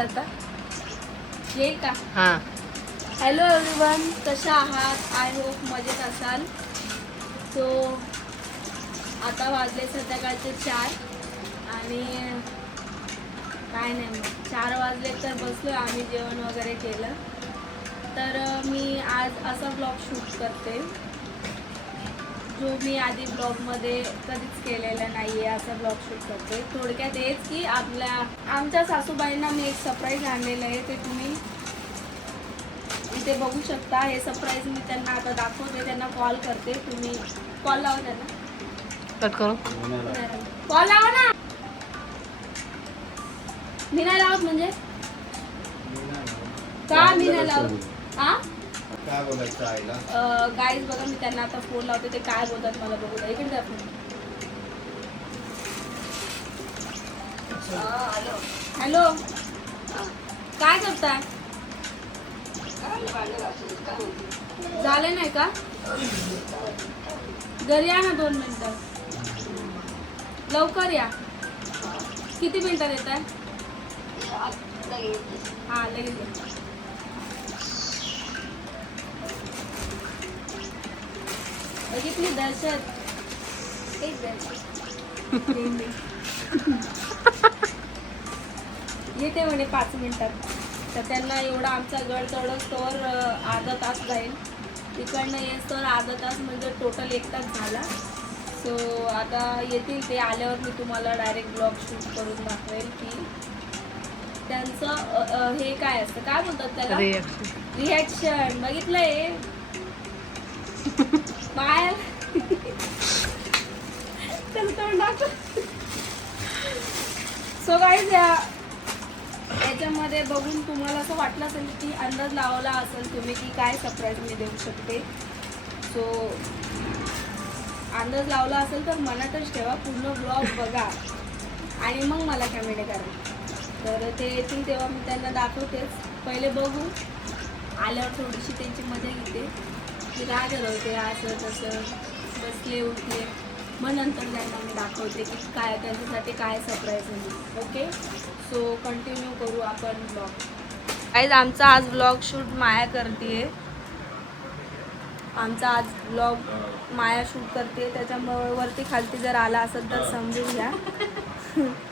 आता येईल का? हा. हॅलो एव्हरीवन, कशा आहात? आय होप मजेत असाल. सो आता वाजले संध्याकाळचे 4 आणि काय नाही मग 4 वाजले तर बसलो आम्ही, जेवण वगैरे केलं. तर मी आज असा ब्लॉग शूट करते जो मी आधी ब्लॉगमध्ये कधीच केलेला नाही आहे. असा ब्लॉग शूट करते. थोडक्यात हेच की आमच्या सासूबाईंना मी एक सरप्राईज आणलेलं आहे, ते तुम्ही इथे बघू शकता. हे सरप्राईज मी त्यांना आता दाखवते, त्यांना कॉल करते. तुम्ही कॉल लावा त्यांना. कट करू. कॉल लावा ना. मी नाही लावत म्हणजे का मी नाही लावत? हा काय बोलायचं आईला? गाईज बघा, मी त्यांना आता फोन लावते, ते काय बोलतात मला बघू द्या. इकडे द्या फोन. हॅलो, काय करताय? झाले नाही का? घरी या ना 2 मिनिटं, लवकर या. किती मिनिटात येत आहे? हा लगेच या. बघितली दहशत. एक येते म्हणे 5 मिनिटात. तर त्यांना एवढा आमचा गड चढवस्तोवर अर्धा तास जाईल. तिकडनं येस्तोवर अर्धा तास म्हणजे टोटल 1 तास झाला. सो आता येतील ते. आल्यावर मी तुम्हाला डायरेक्ट ब्लॉग शूट करून दाखवेल की त्यांचं हे काय असतं, काय बोलतात त्याला, रिॲक्शन. बघितलंय बाय. सो गाईज, याच्यामध्ये बघून तुम्हाला असं वाटलं असेल की अंदाज लावला असेल तुम्ही की काय सरप्राईज मी देऊ शकते. सो अंदाज लावला असेल तर मनातच ठेवा, पूर्ण ब्लॉग बघा आणि मग मला कमेंट करा. तर ते येतील तेव्हा मी त्यांना दाखवतेच. पहिले बघू, आल्यावर थोडीशी त्यांची मजा घेते की काय ठरवते, असं तसं बसले उठले. मग नंतर त्यांना मी दाखवते की काय त्यांच्यासाठी काय सरप्राईज आहे. ओके, सो कंटिन्यू करू आपण ब्लॉग. गाईज, आमचा आज ब्लॉग शूट माया करते. आमचा आज ब्लॉग माया शूट करते. त्याच्यामुळे वरती खालती जर आला असेल तर समजून घ्या.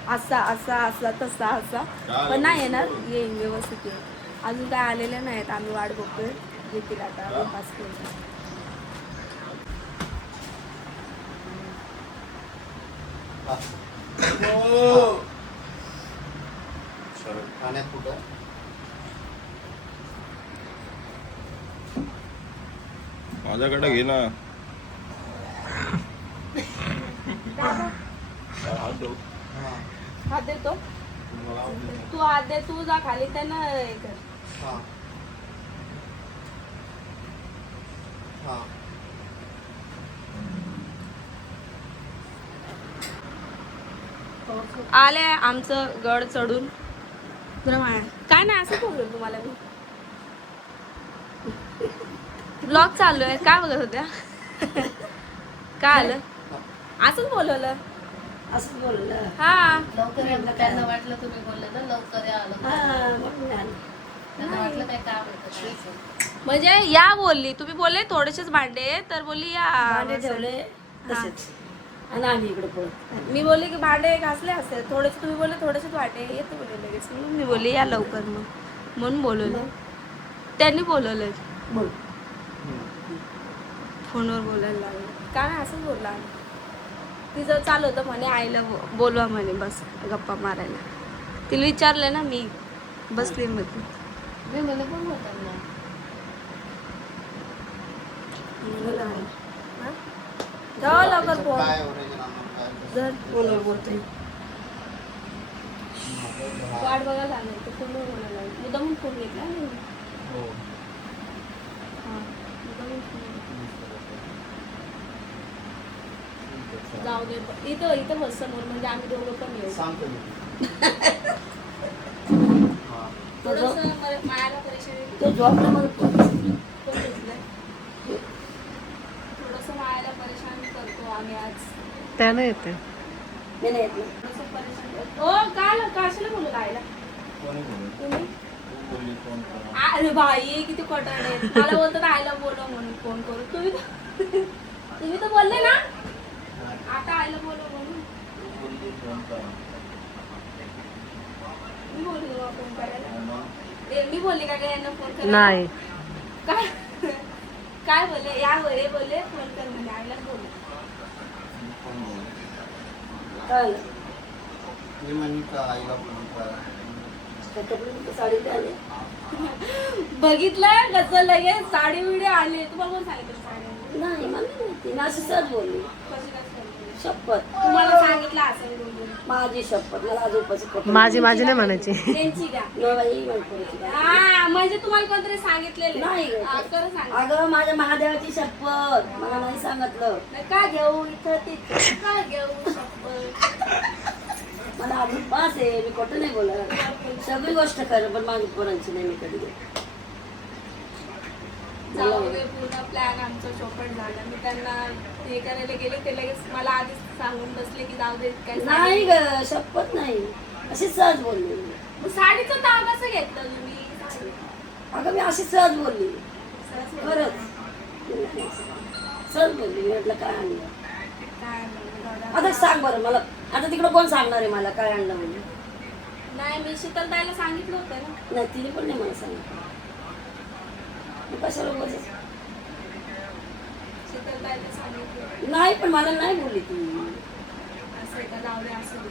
असा असा असा तसा असा पण नाही येणार, येईन व्यवस्थित येईल. अजून काय आलेले नाहीत, आम्ही वाट बघतोय. येतील आता 5 मिनिटात. ठाण्यात कुठं? माझ्याकडे घे ना. हात देतो तू, हात दे तू, जा खाली त्यांना हे कर. आले आमचं गड चढून. काय नाही, असं बोललो तुम्हाला मी. ब्लॉग चालू आहे. काय बघत होत्या? काय आलं? असंच बोलवलं. असं बोललं. हा, लवकर येतं. त्यांना वाटलं तुम्ही बोलले ना लवकर या, त्यांना वाटलं काय काम येतं. म्हणजे या बोलली, तुम्ही बोलले थोडेसेच भांडे, तर बोलली या. भांडे ठेवले तसेच आणि आम्ही इकडे पळत. मी बोलले की भांडे घासले असते थोडेसे, तुम्ही बोलले थोडेसेच भांडे येते बोलले लगेच. म्हणून मी बोलली या लवकर, मग म्हणून बोलवलं. त्यांनी बोलवलं, बोल. फोनवर बोलायला लागलं. का नाही, असंच बोलला. तिचं चालू होतं म्हणे आईला बोलवा म्हणे, बस गप्पा मारायला. तिला विचारलं ना मी, बसली मध्ये. मी म्हणे पण होता ना. जाऊ लवकर फोन. काय ओरिजिनल काय? जर फोनवर बोलतोय. वाट बघायला नाही तर फोनवर बोलायला लागलं. मुद्दामून फोन घेतला नाही. हो. हां, मुद्दामून फोन घेतला. जाऊ दे, इथं बस समोर, म्हणजे आम्ही दोघं पण येऊ. सांगतो मी. थोडंसं मायाला परेशानी. तो जॉबला मला फोन. कोण घेतलंय? थोडंसं मायाला परेशान करतो आम्ही आज. त्यानं येते. नाही येत नाही. थोडंसं परेशान करतो. ओ, कशाला बोलू आईला? कोणी बोललं? तुम्ही तू बोलली फोन करा. अरे बाई किती कटाळ आहेत. मला बोलतात आईला बोलव म्हणून फोन करू. तुम्ही तर बोलले ना आता आईला बोलव म्हणून. तू बोलली फोन करा. मी बोलली तेव्हा फोन करायला. आणि मग मी बोलली का काय यांना फोन करायला? नाही काय काय बोलले या बरे बोलले फोन कर म्हणजे आईला बोलले. मी फोन बोललो. कळलं मी म्हणली का आईला फोन करा. त्या कपडे साडी आले बघितलं कसं लगेच साडी बिडी आली. तुम्हाला कोण सांगितलं साडी आली? नाही मला नाही माहिती मी अशी सहज बोलली कशी काय सांगितलं? शपथ तुम्हाला सांगितलं असेल बोलून. माझी शपथ मला आज उपाशी कपडे माझी नाही म्हणायची. त्यांची का नाही म्हणतो हा म्हणजे तुम्हाला कोणतरी सांगितलेलं नाही ग. खरं सांग अगं माझ्या महादेवाची शपथ मला नाही सांगितलं का घेऊ इथं तिथं का घेऊ शपथ. मला अजून पास आहे मी खोटं नाही बोलत सगळी गोष्ट खरं पण माझी पोरांची नाही मी कधी घेत. जाऊ दे पूर्ण प्लॅन आमचा चौपट झाला. मी त्यांना हे करायला गेले ते लगेच मला आधीच सांगून बसले की जाऊ दे काय नाही ग शपथ नाही अशी सहज बोलली मी. मग साडीचं नाव कसं घेतलं तुम्ही साडी. अगं मी अशी सहज बोलली सरस बोलले. खरंच सहज बोलली मी म्हटलं काय आणलं काय म्हणलं दादा. आता सांग बरं मला आता तिकडं कोण सांगणार आहे मला काय आणलं म्हणून नाही मी शीतलताईला सांगितलं होतं ना. नाही तिने पण नाही मला सांगितलं मग कशाला बोलायचं? शीतलताईला सांगितलं नाही पण मला नाही बोलली ती असं आहे का जाऊ दे असं दे.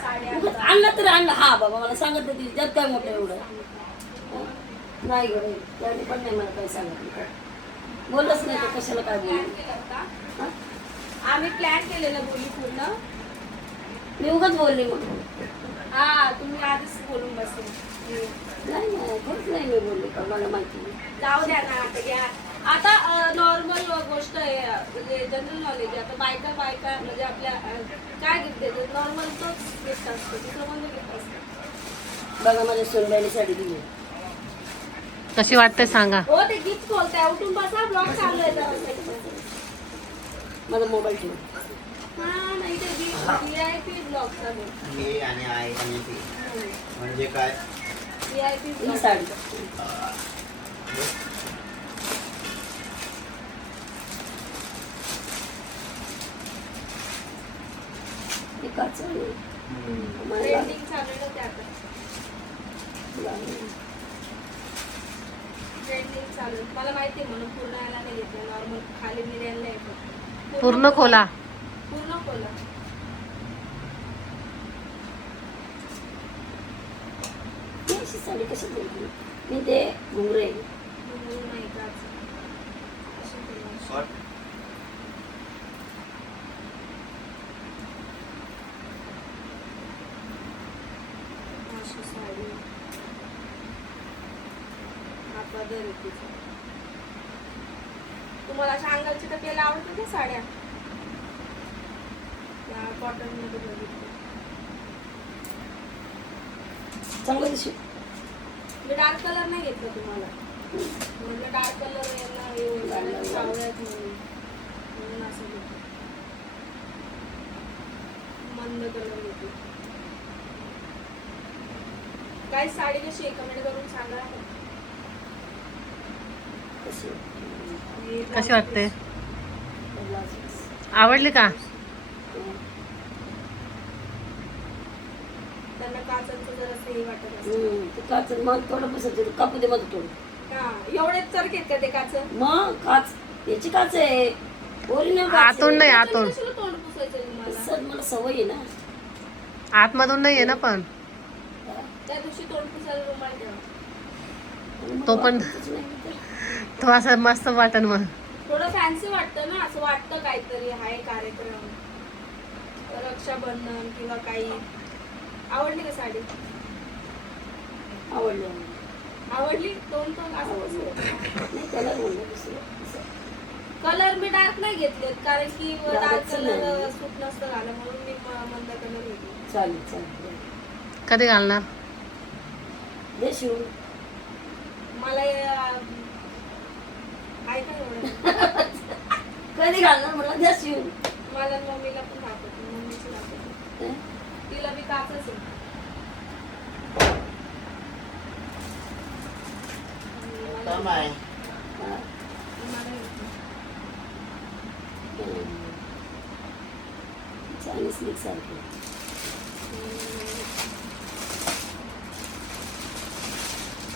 साडी उगाच आणलं तर आणलं हा बाबा मला सांगत होती त्यात काय मोठं एवढं हं? नाही गं त्याने पण नाही मला काही सांगितलं बोललंच नाही तर कशाला काय प्लॅन बोलू केला होता. हं? आम्ही प्लॅन केलेला बोली पूर्ण. मी उगाच बोलली मग हा तुम्ही आधीच बोलून बसले. नाही नाही खरंच नाही मी बोलली पण मला माहिती नाही. जाऊ द्या ना आता घ्या. आता नॉर्मल गोष्ट आहे म्हणजे जनरल नॉलेज आहे. आता बायका म्हणजे आपल्या काय गिफ्ट देतात नॉर्मल तोच गिफ्ट असतो दुसरं कोणतं गिफ्ट असतं. बघा माझ्या सोनबाईने साडी दिली कशी वाटते सांगा. हो ते गिफ्ट बोलताय उठून बसा ब्लॉग चालू आहे जरा. माझा मोबाईल ठेव हा नाही ते VIP ब्लॉग चालू आहे. मी आणि आई आणि ती म्हणजे काय VIP ही ब्लॉग. साडी ही काच आहे. मला ट्रेंडिंग चालू आहे ना ते आता. ट्रेंडिंग चालू आहे. मला माहिती आहे म्हणून पूर्ण यायला नाही घेतलं नॉर्मल खाली मिऱ्यांना येतो. पूर्ण खोला. पूर्ण खोला. ही अशी साडी कशी दिली मी ते घुंगरे म्हणून नाही का अशी केली. शॉर्ट अशी साडी. हा पदर आहे तिचा. तुम्हाला अशा अंगाची टक्केला आवडतात ना साड्या कॉटन मध्ये बघितलं. चांगलं दिसू मी डार्क कलर नाही घेतलं तुम्हाला म्हणजे डार्क कलर यांना येऊन सावळ्यात म्हणून असं घेतलं. मंद कलर घेतली. काय साडी कशी आहे कमेंट करून सांगा. कशी कशी वाटते आवडली का. त्यांना काचांचं जरा हे वाटत असेल. ते काच मग थोडं बसायचं कापू दे माझं थोडं हा एवढेच चरक आहेत का ते काच. मग काच याची काच आहे ओरिजिनल आतून नाही आतून कशाला तोंड पुसायचं तुम्हाला. सर मला सवय आहे ना आतमधून नाही आहे ना पण त्या दिवशी तोंड पुसायला रुमाल ठेवा. तो पण तो असं मस्त वाटन मग. थोडं फॅन्सी वाटतं ना असं वाटतं काहीतरी आहे कार्यक्रम रक्षाबंधन किंवा काही. आवडली का साडी. आवडलं आवडली तोंड असं नाही त्याला बोललं दुसरं कलर मी डार्क नाही घेतलेत कारण की डार्क डार्कचं कलर नाही. सूट नसतं झालं म्हणून मी मंद कलर घेतले. चालेल चालेल कधी घालणार. दे शिवून मला ऐका एवढं कधी घालणार मला द्या शिवून मला मम्मीला पण दाखवते मम्मीची दाखवते हं? तिला बी काचच आहे. काम आहे. हा. मला येत नाही. चायनीज स्लिक सारखे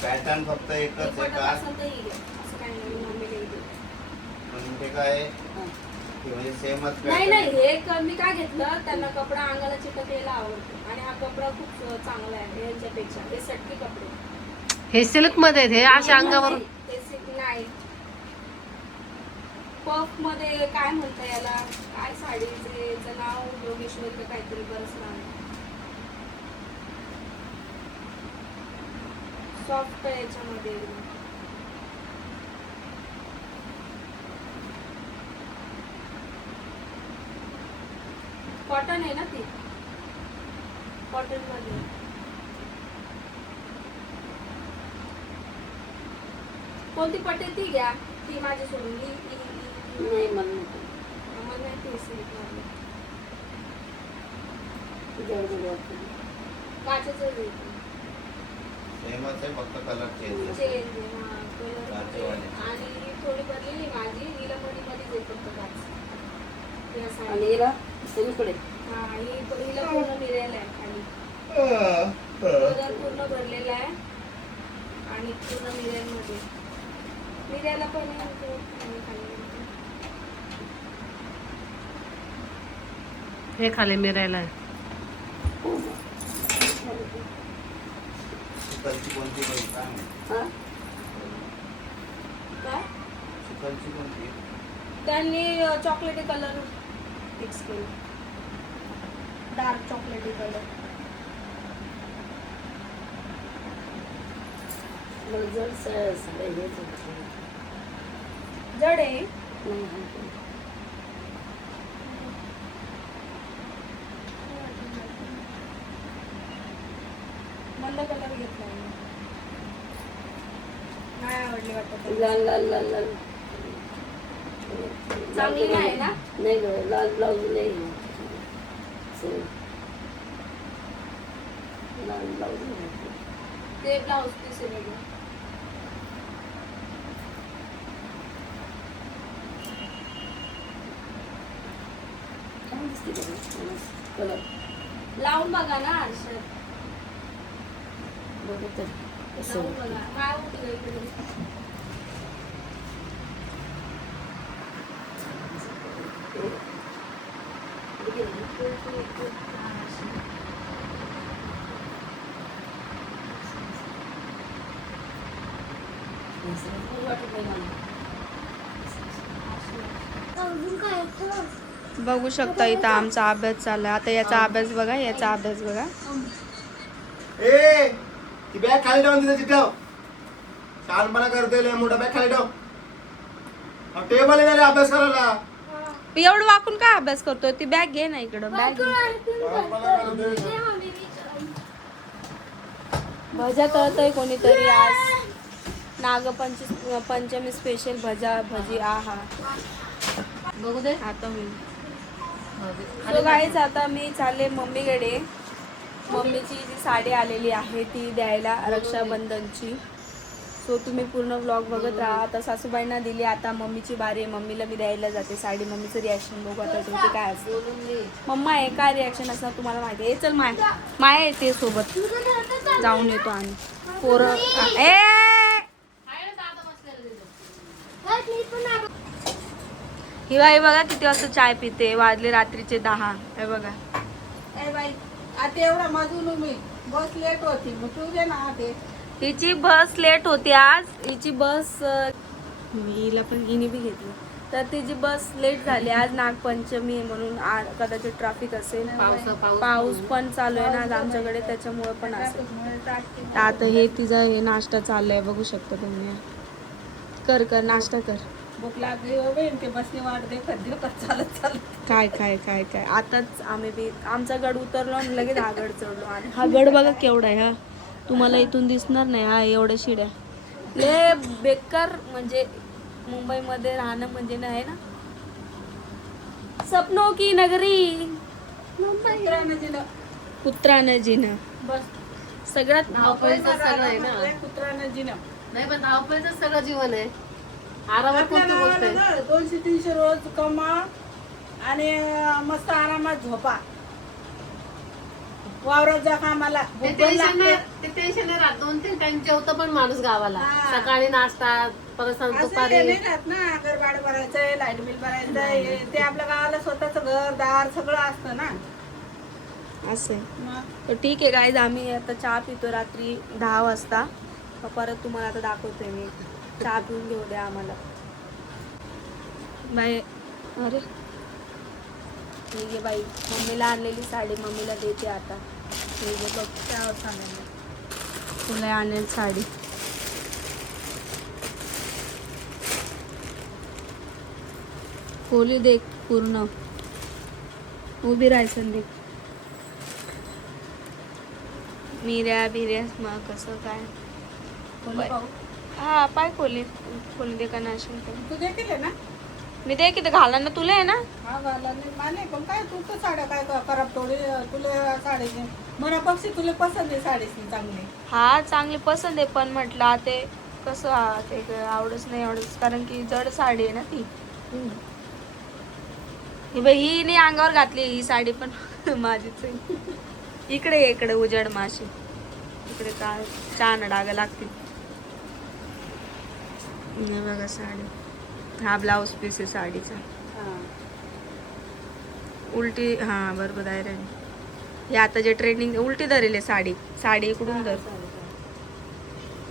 पॅटर्न फक्त एकच आहे पटत का? असेल तर येईल. असं काही नाही, मम्मीला येईल. म्हणजे काय हा. की म्हणजे सेमच नाही नाही, हे मी काय घेतलं, त्यांना कपडा अंगाला चिकटलेला आवडतो आणि हा कपडा खूप चांगला आहे यांच्यापेक्षा. हे सटकी कपडे. हे सिल्क मध्ये आहेत, हे अशा अंगावर हे सिल्क नाही. पफ मध्ये काय म्हणता याला, काय साडीचे याचं नाव योगेश्वरी का काहीतरी बरंच नाव आहे. सॉफ्ट याच्यामध्ये कॉटन आहे ना ती, कॉटन मध्ये. कोणती पटेल ती घ्या, ती माझी सोडून नाही मला नको. मला नाही ती सिल्क मध्ये. जवळ वाटतं. काचेचं घेते. सेमच आहे फक्त कलर चेंज आहे. चेंज आहे, हा, कलर काचेवाले. आणि ही थोडी भरलेली माझी, हिला मधीच येत फक्त काच. या आणि साडी. हिला सगळीकडे हा, हिला पूर्ण मिळायला आहे खाली. कलर पूर्ण भरलेला आहे आणि पूर्ण मिऱ्यांमध्ये. मिऱ्याला पण आहे आणि तो खाली. हे खाली मिरायला आहे. चिकनची कोणती बाई काय माहिती? हा काय? चिकनची कोणती? त्यांनी चॉकलेटी कलर मिक्स केला, डार्क चॉकलेटी कलर. मला जड साड्या हेच जड आहे. मंद कलर घेतला मी. नाही आवडली वाटत. लाल लाल लाल लाल चांगली नाही ना? नाही गं, लाल ब्लाऊज नाही लाल ब्लाऊज नाही. ते ब्लाऊज पीस आहे वेगळं. छान दिसते का कलर लावून बघा ना आरशात. बघ तर कसं लावून वाटतं. बघा. काय होतं इकडे? वाटत नाही मला. बघू शकता इथं आमचा अभ्यास चालला. आता याचा अभ्यास बघा, याचा अभ्यास बघा. ए ती बॅग खाली ठेवून तिथे ठेव. शहाणपणा करतोय लय मोठा. बॅग खाली ठेव. टेबल येणार आहे अभ्यास करायला. एवढं वाकून काय अभ्यास करतोय? ती बॅग घे ना इकडं. बॅग घे. शहाणपणा करतोय. भजा तळतोय कोणीतरी आज. पंचमी स्पेशल भजी. आहा, बघू दे. आता होईल. सो गाईज, आता मी चालले मम्मीकडे. मम्मीची जी साडी आलेली आहे ती द्यायला, रक्षाबंधनची. सो तुम्ही पूर्ण व्लॉग बघत राहा. आता सासूबाईंना दिली, आता मम्मीची बारी आहे. मम्मीला मी द्यायला जाते साडी. मम्मीचं रिॲक्शन बघू आता तुमची काय असतं. मम्मा आहे काय रिॲक्शन असं तुम्हाला माहिती आहे. चल माया येते सोबत, जाऊन येतो आम्ही. पोरं ही बाई बघा किती वाजता चाय पिते. वाजले रात्रीचे 10. हे बघा. ए बाई, आता एवढा मधून मी बस लेट होती, मग तू दे ना आते. हिची बस लेट होती आज. हिची बस हिला पण हिने बी घेतली. तर तिची बस लेट झाली आज. नागपंचमी आहे म्हणून आज कदाचित ट्रॅफिक असेल. पाऊस पण चालू आहे ना आज आमच्याकडे, त्याच्यामुळे पण असेल. आता हे तिचा हे नाश्ता चाललाय बघू शकता तुम्ही. कर नाश्ता कर. भूक लागली हो बाई, ते बसने वाट देखत देखत चालत चालत. काय आताच आम्ही बी आमचा गड उतरलो आणि लगेच हा गड चढलो. आणि हा गड बघा केवढा आहे. हा तुम्हाला इथून दिसणार नाही. हा एवढ्या शिड्या लय बेकार. म्हणजे मुंबईमध्ये राहणं म्हणजे नाही ना. सपनों की नगरी कुत्रा न जिना. बस सगळ्यात नाव पैसा सगळं आहे ना. कुत्रा न जिना. नाही पण धावपळीचं सगळं जीवन आहे. आरामात आपल्या कोणती गोष्ट गावाला आहे? ना 200-300 रोज कमा आणि मस्त आरामात झोपा. वावरात जा कामाला ते भूक पण टेन्शन लागते. नाही राहत. 2-3 टाइम जेवतो पण माणूस गावाला. हा. सकाळी नाश्ता परत असं हे दुपारी. नाही राहत ना, घर भाडं भरायचंय, लाईट बिल भरायचंय, ते आपल्या गावाला स्वतःच घर दार सगळं असतं ना. असं आहे. मग तर ठीक आहे गाईज, आम्ही आता चहा पितो रात्री 10 वाजता. तर परत तुम्हाला आता दाखवते मी. चहा पिऊन घेऊ द्या आम्हाला. बाई अरे ठीक आहे बाई, मम्मीला आणलेली साडी मम्मीला देते आता. ठीक आहे बघ, काय सांगायला तुला आणलेली साडी. खोली देख पूर्ण, उभी राहायचं देख. मिऱ्या बिऱ्या मग कसं काय. कोणी पाहू? हा पाय खोली दे का नाशिक. तू देखील आहे ना? मी दे किती घाला ना तुला आहे ना. हा घाला नाही माने, पण काय तू तर साड्या काय खराब थोडी तुला साडीची मनापक्षी तुला पसंत आहे साडीची चांगली. हा चांगली पसंत आहे, पण म्हटलं ते कसं ते आवडच नाही आवडच, कारण की जड साडी आहे ना ती. ही बाई ही नाही अंगावर घातली ही साडी, पण माझीच आहे. इकडे उजड माशी, इकडे काय छान डाग लागतील. हे बघा साडी, हा ब्लाऊज पीस आहे साडीचा. हा. उलटी हा बरोबर आहे रे. हे आता जे ट्रेंडिंग उलटी धरेल आहे साडी, साडी इकडून धर.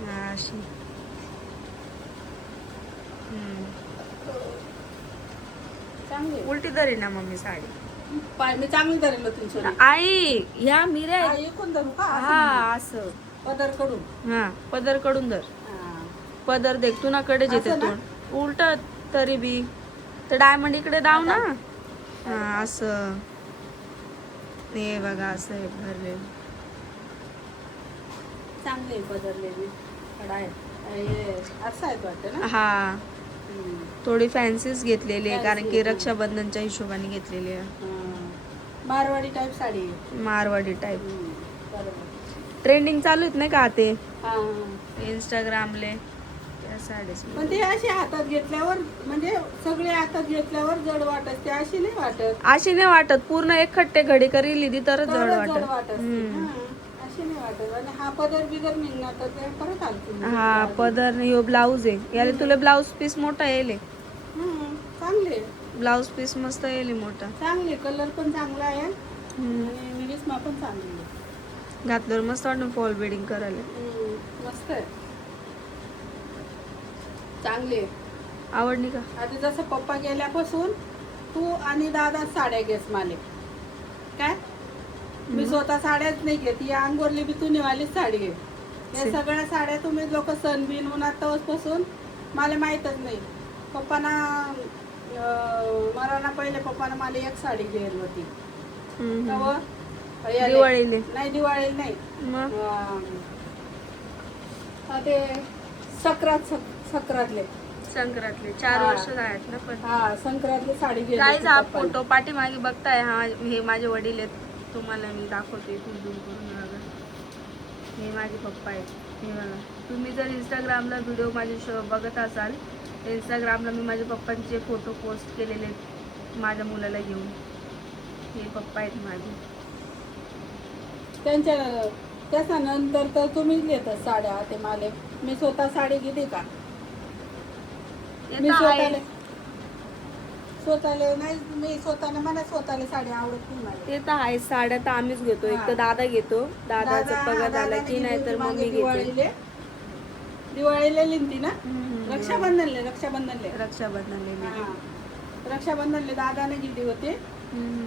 हा अशी. चांगली उलटी धरी ना मम्मी साडी. पाय मी चांगली धरेल होती सोनी. आई ह्या मिऱ्या हा, आहेत. एकूण धरू का हा असं. पदर कडून. हा पदर कडून धर. हा. पदर देख तू ना कडेच येते असं ना? तोंड उलट तरी बी. तर डायमंड इकडे दाव ना. हा असं. हे बघा असं आहे भरले. चांगली आहे पदरलेली कडा आहे. हे असं आहे वाटतं ना. हा हम्म. थोडी फॅन्सीच घेतलेली आहे, कारण की Fancy, हा. रक्षाबंधनच्या हिशोबाने घेतलेली आहे. हा. मारवाडी टाईप साडी आहे. मारवाडी टाईप. हम्म. बरोबर. ट्रेंडिंग चालू आहेत नाही का ते हा, हा. इंस्टाग्रामले त्या साडीच. पण ते अशी हातात घेतल्यावर म्हणजे सगळे हातात घेतल्यावर जड वाटत, ते अशी नाही वाटत. अशी नाही वाटत, पूर्ण एक खट्टे घडी करी लिहिली तरच जड तरच जड वाटत. वाटत. हम्म. हा, अशी नाही वाटत. आणि हा पदर बिदर निघणार तर ते परत आलती. हा पदर नाही, ह्यो ब्लाऊज आहे. याला तुला ब्लाऊज पीस मोठा येईल. चांगले ब्लाऊज पीस मस्त येईल मोठा. चांगले कलर पण चांगला आहे हम्म. आणि मिनिस्मा पण चांगली आहे. घातल्यावर मस्त वाटून फॉल बेडिंग करायला. मस्त आहे, चांगली आहे. आवडली का? आता जसं पप्पा गेल्यापासून तू आणि दादा साड्या घेस माले काय. मी स्वतः साड्याच नाही घेत. या अंगोरली बी तू निवालीच साडी घे. या सगळ्या साड्या तुम्ही लोक सण बिन उन्हात पासून मला माहीतच नाही. पप्पाना मराना पहिले पप्पाना मला एक साडी घेतली होती. हम्म. तेव्हा याले- दिवाळीले नाही दिवाळी नाही. मग ते सक्रातले संक्रांतले 4 हा. वर्ष आहेत ना. पण हा संक्रांतली साडी घेतली काय होती हा पप्पाने. फोटो पाठीमागे बघताय, हा हे माझे वडील आहेत. तुम्हाला मी दाखवते इथून दूर करून बघा. हे माझे पप्पा आहेत. हे बघा, तुम्ही जर इंस्टाग्रामला व्हिडिओ माझे बघत असाल तर इंस्टाग्रामला मी माझ्या पप्पांचे फोटो पोस्ट केलेले आहेत माझ्या मुलाला घेऊन. हे पप्पा आहेत माझे. त्याच्यानंतर तर तुम्हीच घेतात साड्या ते माले. मी स्वतः साडी घेते का? ते मी तर आहे. स्वतःला नाही. मी स्वतःला मला स्वतःला साडी आवडत नाही मला. ते तर आहे. साड्या तर आम्हीच घेतो. एक तर दादा घेतो, दादाचा पगार झाला की नाही तर मग मी घेते. दिवाळीला लिहिती ना. हम्म. रक्षाबंधनले रक्षाबंधनले हा. रक्षाबंधनले दादाने गेली होते. हम्म.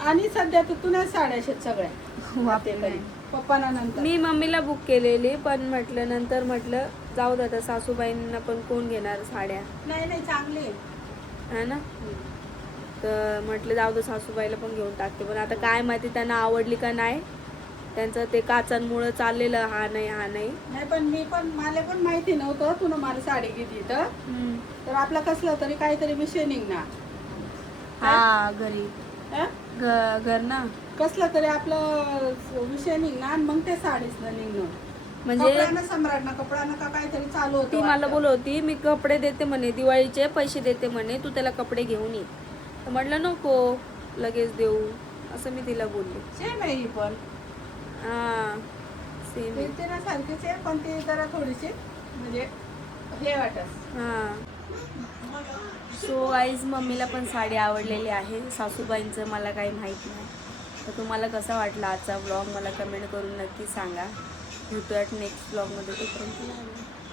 आणि सध्या तर तुला साड्या आहेत सगळ्या वापरलंय. पप्पाना नंतर मी मम्मीला बुक केलेली, पण म्हटलं नंतर म्हटलं जाऊ दे, आता सासूबाईंना पण कोण घेणार साड्या, नाही चांगली आहे. है ना. तर म्हटलं जाऊ दे, सासूबाईला पण घेऊन टाकते. पण आता काय माहिती त्यांना आवडली का नाही. त्यांचं ते काचांमुळं चाललेलं हा नाही. नाही पण मला पण माहिती नव्हतं तुला मला साडी घेतली तर आपला कसलं तरी काहीतरी विषय निघणार. हा घरी हं? घर ना. कसला तरी आपलं विषय निघणार मग ते साडीच निघणार. म्हणजे कपड्यानं सम्राटनं कपड्यानं का काहीतरी चालू होतं ती मला वाटतं. बोलत होती मी कपडे देते म्हणे, दिवाळीचे पैसे देते म्हणे, तू त्याला कपडे घेऊन ये. तर म्हटलं नको लगेच देऊ, असं मी तिला बोलले. सेम आहे ही पण हां सेम आहे. ती ना सारखीच आहे, पण ती जरा थोडीशी म्हणजे हे वाटत. हां सो गाईज मम्मीला पण साडी आवडलेली आहे. सासूबाईंचं मला काही माहीत नाही. तर तुम्हाला कसा वाटला आजचा व्लॉग मला कमेंट करून नक्की सांगा. भेटूयात नेक्स्ट व्लॉगमध्ये. तोपर्यंत